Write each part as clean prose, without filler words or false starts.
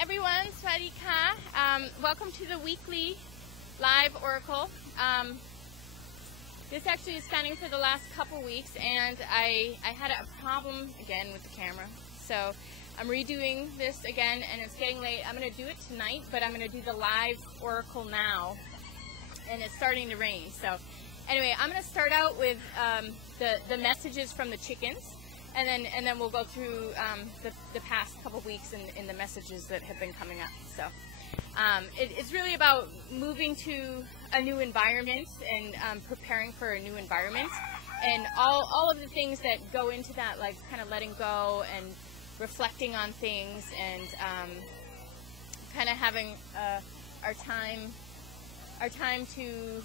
everyone, Swadika. Welcome to the weekly live oracle. This actually is spanning for the last couple weeks, and I had a problem again with the camera. So I'm redoing this again, and it's getting late. I'm going to do it tonight, but I'm going to do the live oracle now, and it's starting to rain. So anyway, I'm going to start out with the messages from the chickens. And then we'll go through the past couple weeks and the messages that have been coming up. So it's really about moving to a new environment and preparing for a new environment, and all of the things that go into that, like kind of letting go and reflecting on things, and kind of having our time to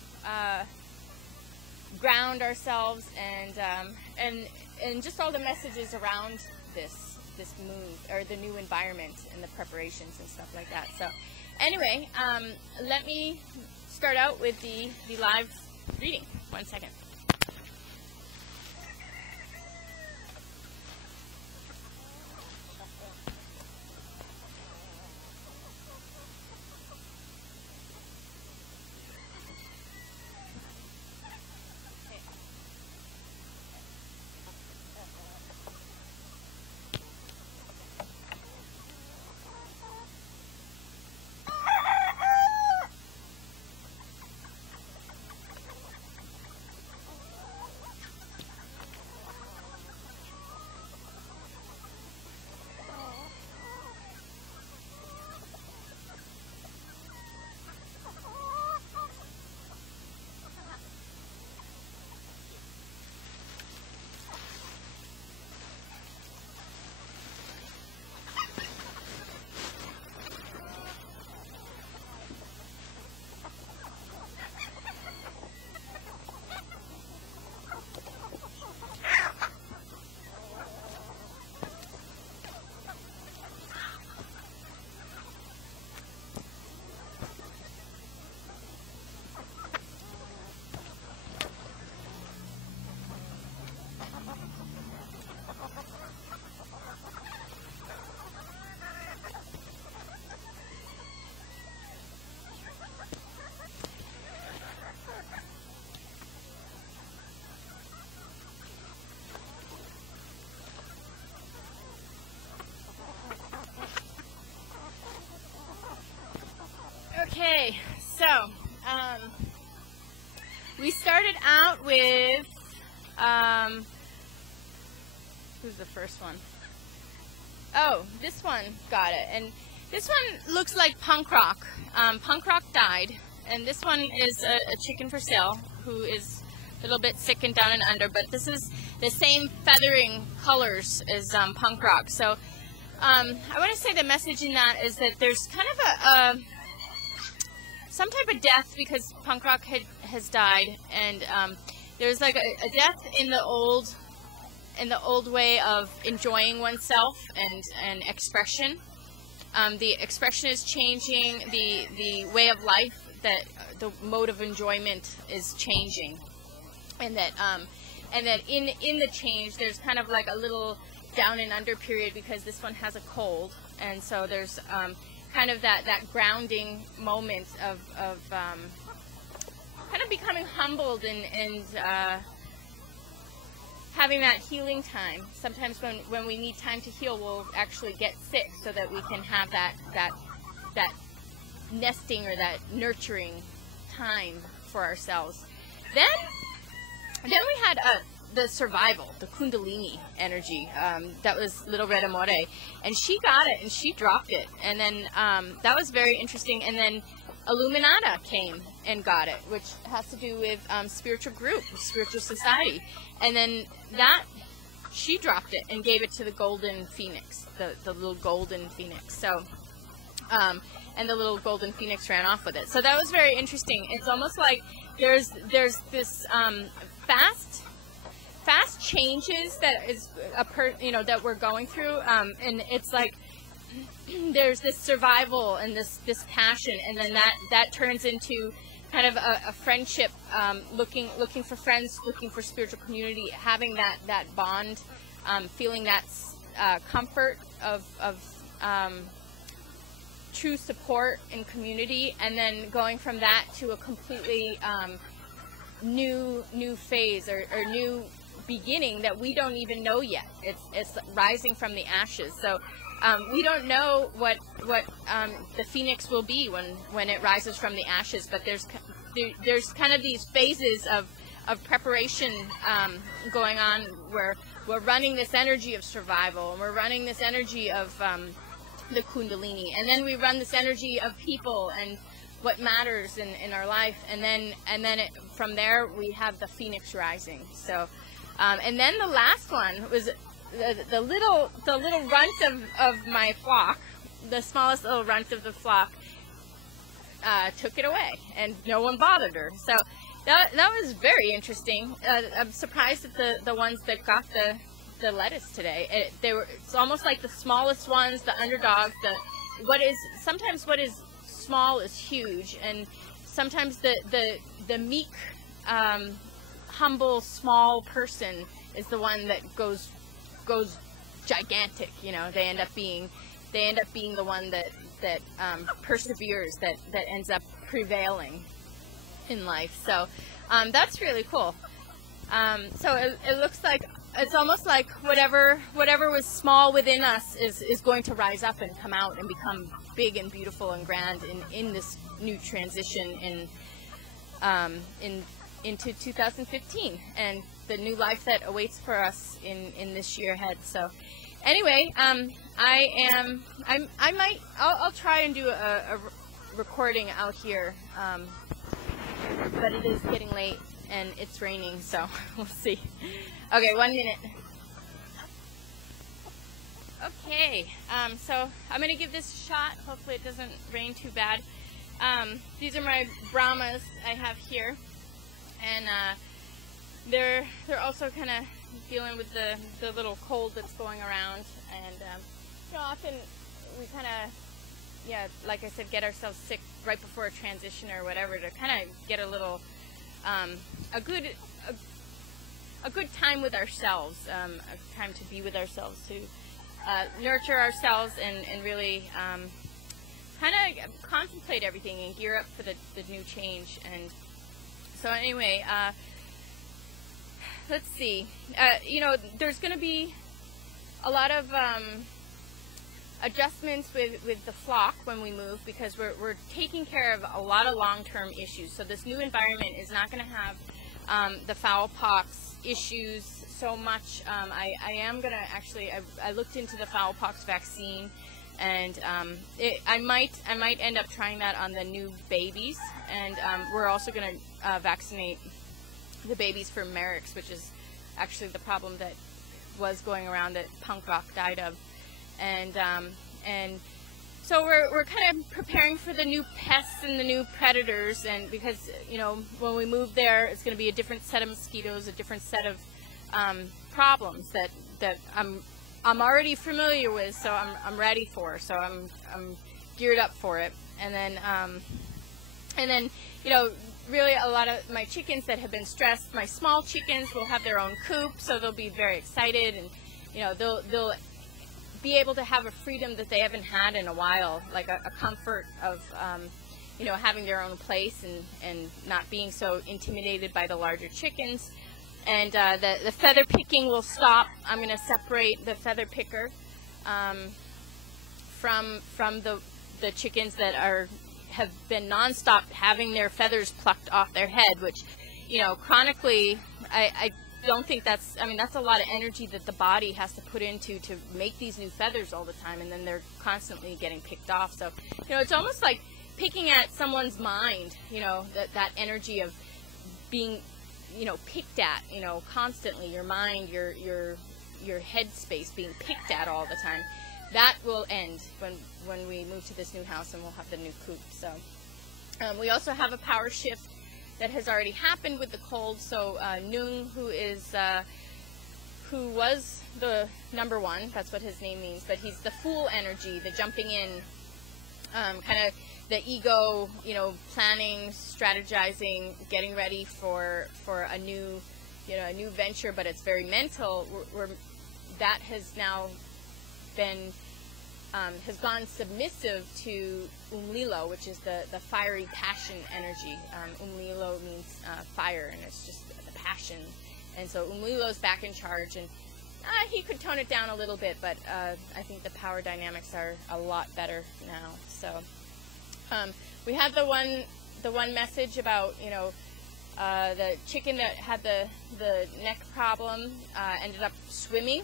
ground ourselves, and just all the messages around this move, or the new environment, and the preparations and stuff like that. So anyway, let me start out with the live reading. 1 second. Okay, so we started out with who's the first one? Oh, this one got it, and this one looks like Punk Rock. Punk Rock died, and this one is a chicken for sale who is a little bit sick and down and under, but this is the same feathering colors as Punk Rock. So I want to say the message in that is that there's kind of some type of death, because Punk Rock has died, and there's like a death in the old way of enjoying oneself and expression. The expression is changing. The way of life, that the mode of enjoyment is changing, and that in the change there's kind of like a little down and under period, because this one has a cold, and so there's kind of that grounding moment of kind of becoming humbled and having that healing time. Sometimes when we need time to heal, we'll actually get sick so that we can have that nesting or that nurturing time for ourselves. Then we had the survival, the Kundalini energy. That was Little Red Amore, and she got it and she dropped it, and then that was very interesting. And then Illuminata came and got it, which has to do with spiritual group, spiritual society, and then that she dropped it and gave it to the golden phoenix, the little golden phoenix. So and the little golden phoenix ran off with it. So that was very interesting. It's almost like there's this fast changes that is that we're going through, and it's like there's this survival and this passion, and then that turns into kind of a friendship, looking for friends, looking for spiritual community, having that bond, feeling that comfort of true support and community, and then going from that to a completely new phase or new beginning that we don't even know yet. It's rising from the ashes. So we don't know what the phoenix will be when it rises from the ashes, but there's kind of these phases of preparation going on, where we're running this energy of survival, and we're running this energy of the Kundalini, and then we run this energy of people and what matters in our life, and then from there we have the phoenix rising. So and then the last one was the little runt of my flock, the smallest little runt of the flock, took it away, and no one bothered her. So that was very interesting. I'm surprised at the ones that got the lettuce today. It's almost like the smallest ones, the underdogs. Sometimes what is small is huge, and sometimes the meek, humble, small person is the one that goes gigantic. You know, they end up being the one that perseveres, that ends up prevailing in life. So that's really cool. So it looks like it's almost like whatever was small within us is going to rise up and come out and become big and beautiful and grand in this new transition into 2015 and the new life that awaits for us in this year ahead. So anyway, I'll try and do a recording out here, but it is getting late and it's raining, so we'll see. Okay, 1 minute. Okay, so I'm gonna give this a shot. Hopefully it doesn't rain too bad. These are my Brahmas I have here, and they're also kind of dealing with the little cold that's going around, and you know, often we kind of, like I said, get ourselves sick right before a transition or whatever, to kind of get a little a good time with ourselves, a time to be with ourselves, to nurture ourselves and really kind of contemplate everything and gear up for the new change. And so anyway, let's see. You know, there's going to be a lot of adjustments with the flock when we move, because we're taking care of a lot of long-term issues. So this new environment is not going to have the fowl pox issues so much. I am going to actually, I looked into the fowl pox vaccine, and I might end up trying that on the new babies, and we're also going to vaccinate the babies for Merrick's, which is actually the problem that was going around that punk rock died of. And so we're kind of preparing for the new pests and the new predators, and because, you know, when we move there, it's going to be a different set of mosquitoes, a different set of problems that I'm already familiar with, so I'm ready for. So I'm geared up for it. And then you know, really a lot of my chickens that have been stressed, my small chickens, will have their own coop, so they'll be very excited, and you know, they'll be able to have a freedom that they haven't had in a while, like a comfort of you know, having their own place and not being so intimidated by the larger chickens. And the feather picking will stop. I'm going to separate the feather picker from the chickens that have been nonstop having their feathers plucked off their head, which, you know, chronically, I don't think that's, I mean, that's a lot of energy that the body has to put into to make these new feathers all the time, and then they're constantly getting picked off. So, you know, it's almost like picking at someone's mind, you know, that energy of being, you know, picked at, you know, constantly, your mind, your head space being picked at all the time. That will end when we move to this new house and we'll have the new coop. So we also have a power shift that has already happened with the cold. So Nung, who was the number one, that's what his name means, but he's the fool energy, the jumping in, kind of the ego, you know, planning, strategizing, getting ready for a new, you know, a new venture, but it's very mental. That has now been has gone submissive to umlilo, which is the fiery passion energy. Umlilo means fire, and it's just the passion. And so umlilo's back in charge, and he could tone it down a little bit, but I think the power dynamics are a lot better now. So we had the one message about, you know, the chicken that had the neck problem ended up swimming,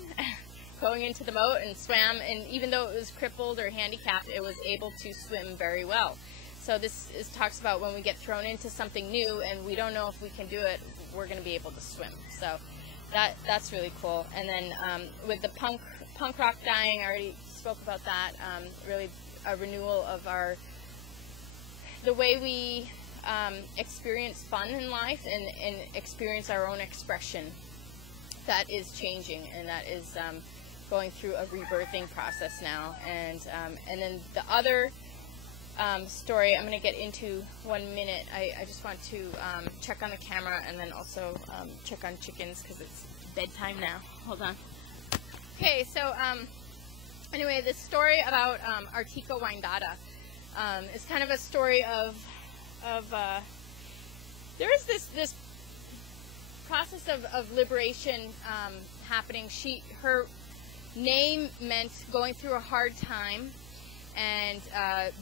going into the moat and swam, and even though it was crippled or handicapped, it was able to swim very well. So this talks about when we get thrown into something new and we don't know if we can do it, we're going to be able to swim. So that's really cool. And then with the punk rock dying, I already spoke about that. Really a renewal of the way we experience fun in life and experience our own expression. That is changing, and that is going through a rebirthing process now. And then the other story I'm going to get into 1 minute. I just want to check on the camera and then also check on chickens because it's bedtime now. Hold on. Okay, so anyway, this story about Artica windata is kind of a story of there is this process of liberation happening. Her name meant going through a hard time and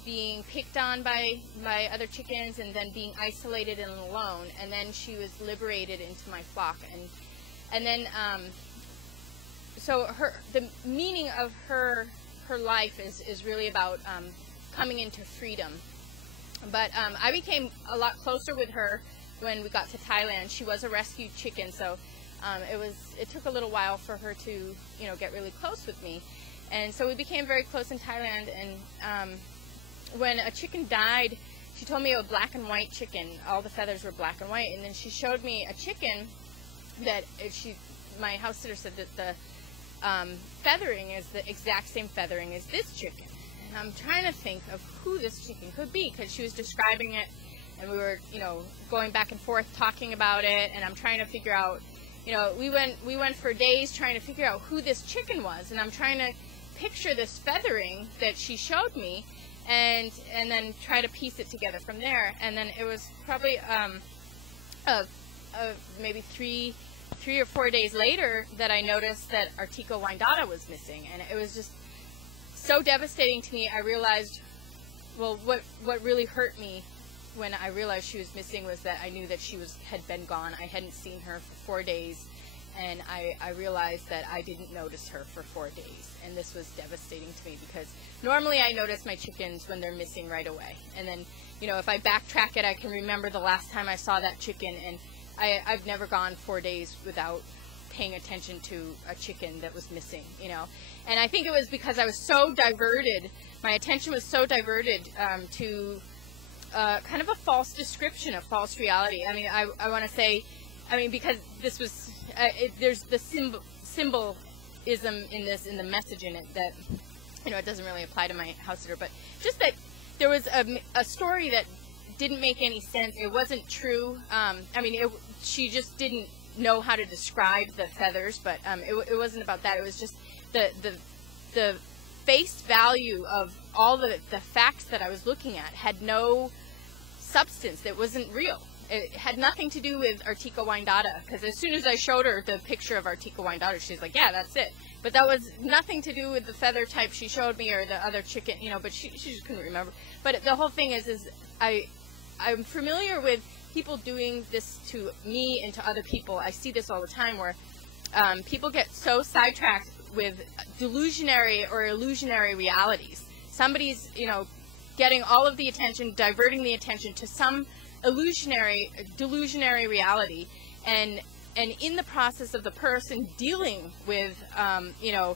being picked on by other chickens, and then being isolated and alone, and then she was liberated into my flock, and then so the meaning of her life is really about coming into freedom. But I became a lot closer with her when we got to Thailand. She was a rescued chicken, so it took a little while for her to, you know, get really close with me. And so we became very close in Thailand, and when a chicken died, she told me it was a black and white chicken. All the feathers were black and white, and then she showed me a chicken that my house sitter said that the feathering is the exact same feathering as this chicken. And I'm trying to think of who this chicken could be, because she was describing it, and we were, you know, going back and forth talking about it, and I'm trying to figure out, you know, we went for days trying to figure out who this chicken was, and I'm trying to picture this feathering that she showed me, and then try to piece it together from there. And then it was probably maybe three or 4 days later that I noticed that Artica windata was missing, and it was just so devastating to me. I realized, well, what really hurt me when I realized she was missing was that I knew that she had been gone. I hadn't seen her for 4 days, and I realized that I didn't notice her for 4 days, and this was devastating to me, because normally I notice my chickens when they're missing right away, and then, you know, if I backtrack it, I can remember the last time I saw that chicken, and I've never gone 4 days without paying attention to a chicken that was missing, you know. And I think it was because I was so diverted, my attention was so diverted to kind of a false description, a false reality. I mean, I want to say, I mean, because this was, there's the symbolism in this, in the message in it, that, you know, it doesn't really apply to my house sitter, but just that there was a story that didn't make any sense. It wasn't true. I mean, she just didn't know how to describe the feathers, but it wasn't about that. It was just the face value of all the facts that I was looking at had no substance. It wasn't real. It had nothing to do with Artica windata, because as soon as I showed her the picture of Artica windata, she's like, yeah, that's it. But that was nothing to do with the feather type she showed me or the other chicken, you know, but she just couldn't remember. But the whole thing is I'm familiar with people doing this to me and to other people. I see this all the time, where people get so sidetracked with delusionary or illusionary realities. Somebody's, you know, getting all of the attention, diverting the attention to some delusionary reality, and in the process of the person dealing with, you know,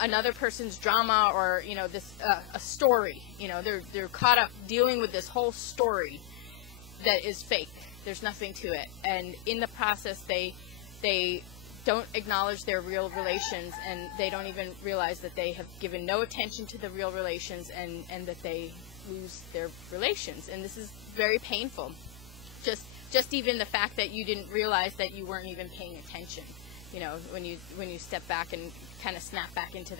another person's drama, or, you know, this a story, you know, they're caught up dealing with this whole story that is fake. There's nothing to it, and in the process they don't acknowledge their real relations, and they don't even realize that they have given no attention to the real relations, and that they lose their relations. And this is very painful. Just even the fact that you didn't realize that you weren't even paying attention, you know, when you step back and kind of snap back into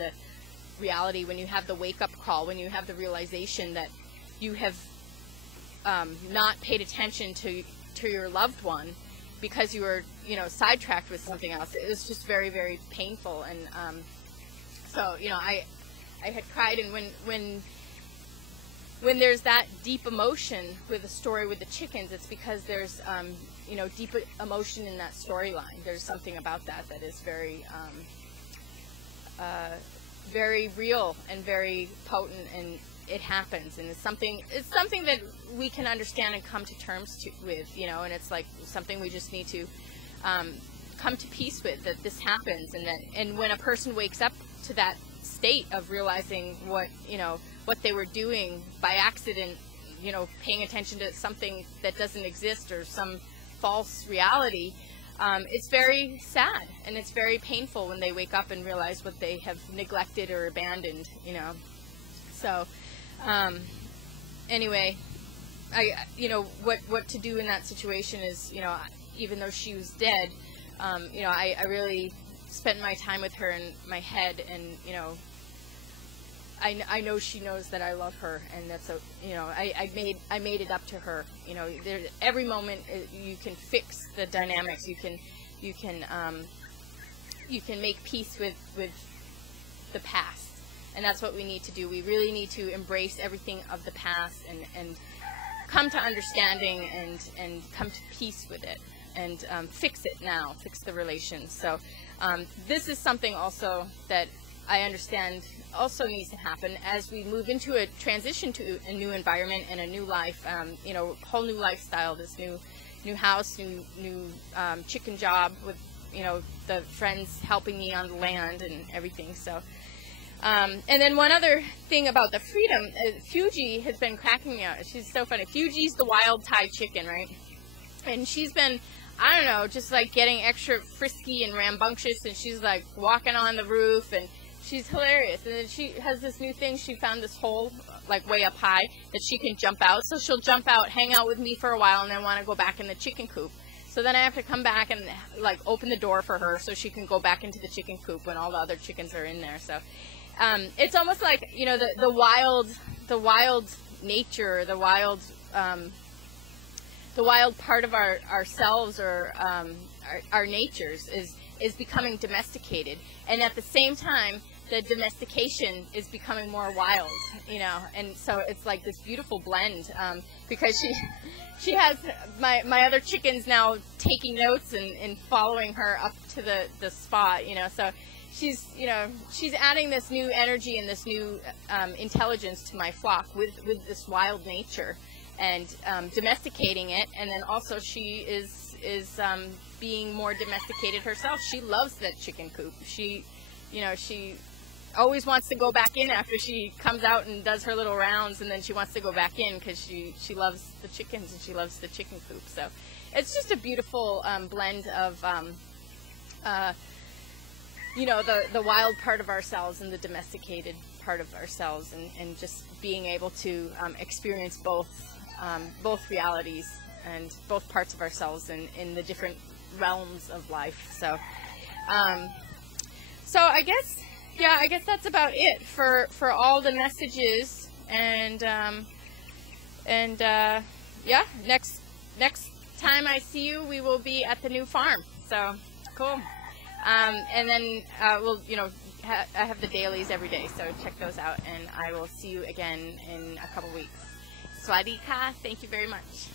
reality, when you have the wake-up call, when you have the realization that you have not paid attention to your loved one because you were, you know, sidetracked with something else. It was just very, very painful. And so, you know, I had cried, and when there's that deep emotion with a story with the chickens, it's because there's you know, deep emotion in that storyline. There's something about that that is very very real and very potent, and it happens, and it's something that we can understand and come to terms with, you know, and it's like something we just need to come to peace with, that this happens, and when a person wakes up to that state of realizing what, you know, what they were doing by accident, you know, paying attention to something that doesn't exist or some false reality, it's very sad, and it's very painful when they wake up and realize what they have neglected or abandoned, you know. So anyway, you know, what to do in that situation is, you know, even though she was dead, you know, I really spent my time with her in my head, and, you know, I know she knows that I love her, and that's a, you know, I made it up to her. You know, every moment you can fix the dynamics. You can make peace with the past, and that's what we need to do. We really need to embrace everything of the past and come to understanding and come to peace with it, and fix it now, fix the relations. So this is something also that I understand also needs to happen as we move into a transition to a new environment and a new life, you know, whole new lifestyle, this new house, new chicken job with, you know, the friends helping me on the land and everything. So and then one other thing about the freedom, Fuji has been cracking me out. She's so funny. Fuji's the wild Thai chicken, right? And she's been, I don't know, just like getting extra frisky and rambunctious, and she's like walking on the roof, and she's hilarious. And then she has this new thing. She found this hole like way up high that she can jump out. So she'll jump out, hang out with me for a while, and then want to go back in the chicken coop. So then I have to come back and like open the door for her so she can go back into the chicken coop when all the other chickens are in there. So it's almost like, you know, the wild nature, the wild part of ourselves, or our natures is becoming domesticated, and at the same time the domestication is becoming more wild, you know. And so it's like this beautiful blend, because she has my other chickens now taking notes and following her up to the spot, you know. So she's, you know, she's adding this new energy and this new intelligence to my flock with this wild nature, and domesticating it. And then also she is being more domesticated herself. She loves that chicken coop. She, you know, she always wants to go back in after she comes out and does her little rounds, and then she wants to go back in because she loves the chickens and she loves the chicken coop. So it's just a beautiful blend of you know, the wild part of ourselves and the domesticated part of ourselves, and just being able to experience both realities and both parts of ourselves in the different realms of life. So so I guess that's about it for all the messages. And yeah, next time I see you, we will be at the new farm. So cool. And then we'll, you know, I have the dailies every day, so check those out, and I will see you again in a couple weeks. Swadee ka, thank you very much.